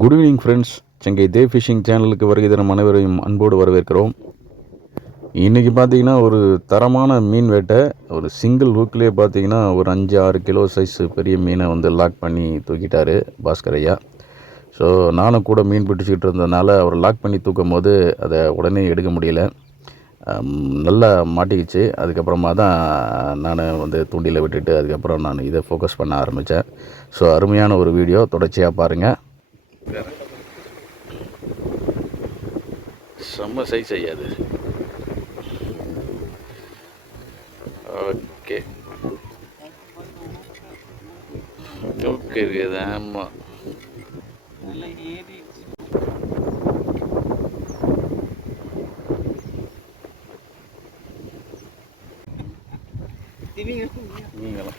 Good evening friends Chengai Dev fishing சேனலுக்கு வருகை தரும் அனைவரையும் அன்போடு வரவேற்கிறோம். இன்றைக்கி பார்த்தீங்கன்னா ஒரு தரமான மீன் வேட்டை. ஒரு சிங்கிள் ஹூக்லேயே பார்த்தீங்கன்னா ஒரு அஞ்சு ஆறு கிலோ சைஸ் பெரிய மீனை வந்து லாக் பண்ணி தூக்கிட்டாரு பாஸ்கர் ஐயா. ஸோ நானும் கூட மீன் பிடிச்சிக்கிட்டு இருந்ததுனால அவர் லாக் பண்ணி தூக்கும் போது அதை உடனே எடுக்க முடியல. நல்லா மாட்டிக்கிச்சு. அதுக்கப்புறமா தான் நான் வந்து தூண்டியில் விட்டுட்டு அதுக்கப்புறம் நான் இதை ஃபோக்கஸ் பண்ண ஆரம்பித்தேன் ஸோ அருமையான ஒரு வீடியோ தொடர்ச்சியாக பாருங்கள் செம்ம சைஸ் ஐயாது ஓகே ஓகே இருக்குது ஆமாம் நீங்களும்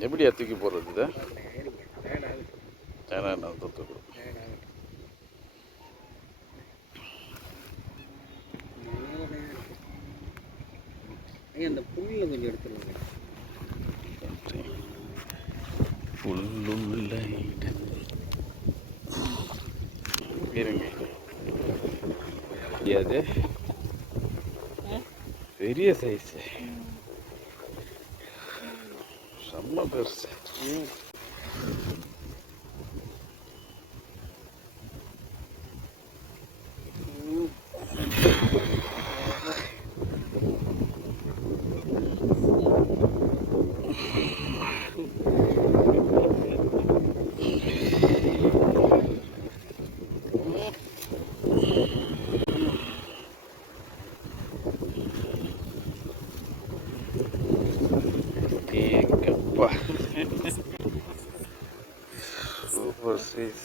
எப்படியா தூக்கி போடுறது இதை? ஏன்னா தூத்துக்குடி ஐயா அந்த புல்ல கொஞ்சம் எடுத்துருங்க. புல்லுள்ள இருங்க. அது பெரிய size Maşallah versin. Thank you. Super size